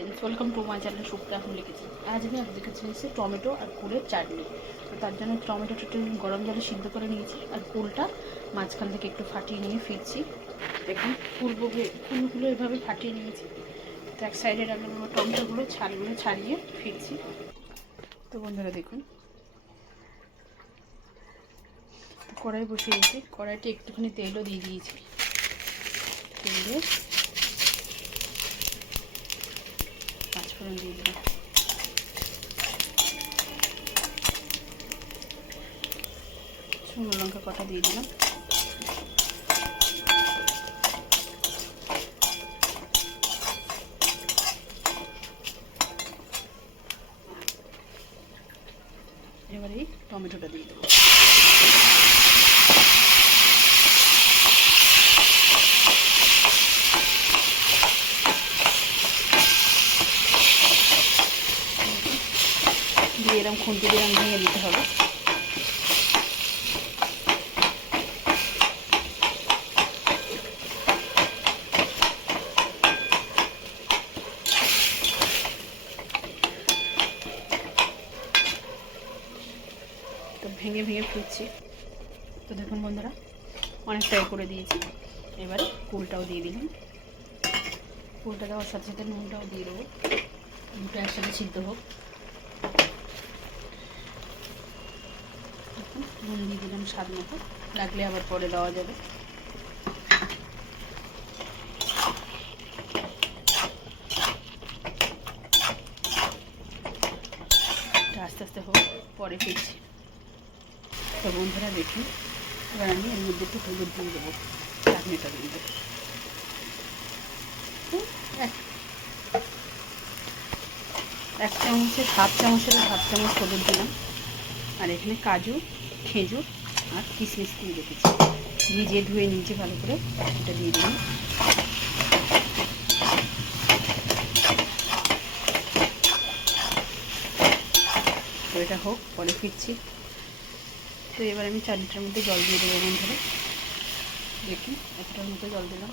Welcome to my channel শুক্তা এখন লিখেছি। আজ আমি আপনাদের কাছে এসেছি টমেটো আর কুলের চাটনি। তো তার জন্য টমেটোটা একটু গরম জলে সিদ্ধ করে নিয়েছি আর কুলটা মাঝখান থেকে একটু ফাটিয়ে নিয়ে ফিরছি। দেখুন কুলগুলো এভাবে ফাটিয়ে নিয়েছি। তো এক সাইডে রাখলাম আমার টমেটোগুলো ছালগুলো ছাড়িয়ে ফিরছি। তো বন্ধুরা দেখুন, কড়াই বসিয়েছি, কড়াইতে একটুখানি তেলও দিয়ে দিয়েছি। তেলে পাঁচফোড়ন দিয়ে দিলাম, শুকনো লঙ্কা কটা দিয়ে দিলাম, এবার এই টমেটোটা দিয়ে দেবো। দিয়ে এরকম খুন্তি দিয়ে ভেঙে দিতে হবে। তো ভেঙে ভেঙে ফিরছি। তো দেখুন বন্ধুরা, অনেকটাই করে দিয়েছি। এবারে কুলটাও দিয়ে দিলাম। কুলটা দেওয়ার সাথে সাথে নুনটাও দিয়ে দেবো, দুটো একসাথে সিদ্ধ হোক। নুন দিয়ে দিলাম স্বাদ মতো, লাগলে আবার পরে দেওয়া যাবে। আস্তে আস্তে হোক, পরে ফিরছি। তো বন্ধুরা দেখুন, এবার আমি এর মধ্যে একটু হলুদ দিয়ে দেবো, চাটনিটা দিয়ে দেবো। এক চামচে হাফ চামচ হলুদ দিলাম। আর এখানে কাজু, খেজুর আর কিশমিশ দিয়ে রেখেছি, ভিজিয়ে ধুয়ে নিয়েছি ভালো করে, এটা দিয়ে দিলাম। তো এটা হোক, পরে ফিরছি। তো এবার আমি চাটনিটার মধ্যে জল দিয়ে দেবো বন্ধুরা। দেখুন, এতটার মতো জল দিলাম।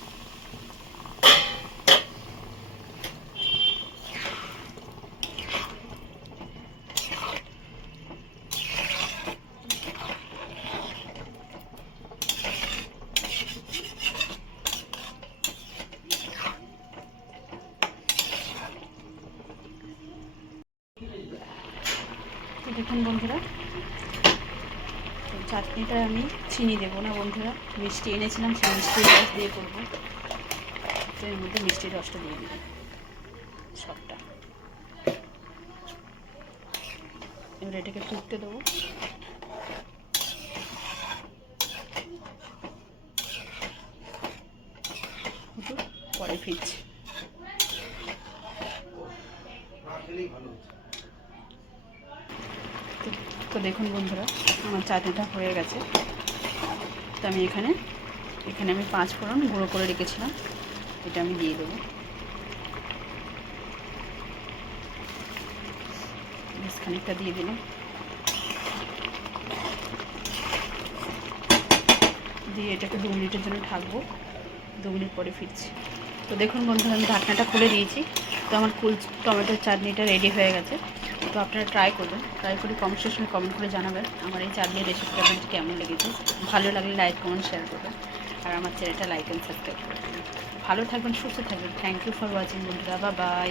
তো দেখুন বন্ধুরা, চাটনিটা আমি চিনি দেবো না বন্ধুরা, মিষ্টি এনেছিলাম, সেই মিষ্টির রস দিয়ে করবো। তো এর মধ্যে মিষ্টির রসটা দিয়ে দিলাম সবটা। এবার এটাকে ফুটতে দেবো। পরে ফিরছি। তো দেখুন বন্ধুরা, আমার চাটনিটা হয়ে গেছে। তো আমি এখানে আমি 5 ফোড়ন গুঁড়ো করে রেখেছিলাম, এটা আমি দিয়ে দেবো। বেশ খানিকটা দিয়ে দিলাম, দিয়ে এটাকে 2 মিনিটের জন্য ঢাকবো। 2 মিনিট পরে ফিরছি। তো দেখুন বন্ধুরা, আমি ঢাকনাটা খুলে দিয়েছি। তো আমার কুল টমেটোর চাটনিটা রেডি হয়ে গেছে। তো আপনারা ট্রাই করবেন, ট্রাই করে কমেন্ট সেকশনে কমেন্ট করে জানাবেন আমার এই চাটনির রেসিপিটা আপনাদের কেমন লেগেছে। ভালো লাগলে লাইক কমেন্ট শেয়ার করবেন, আর আমার চ্যানেলটা লাইক অ্যান্ড সাবস্ক্রাইব করবেন। ভালো থাকবেন, সুস্থ থাকবেন। থ্যাংক ইউ ফর ওয়াচিং বন্ধুরা, বাই বাই।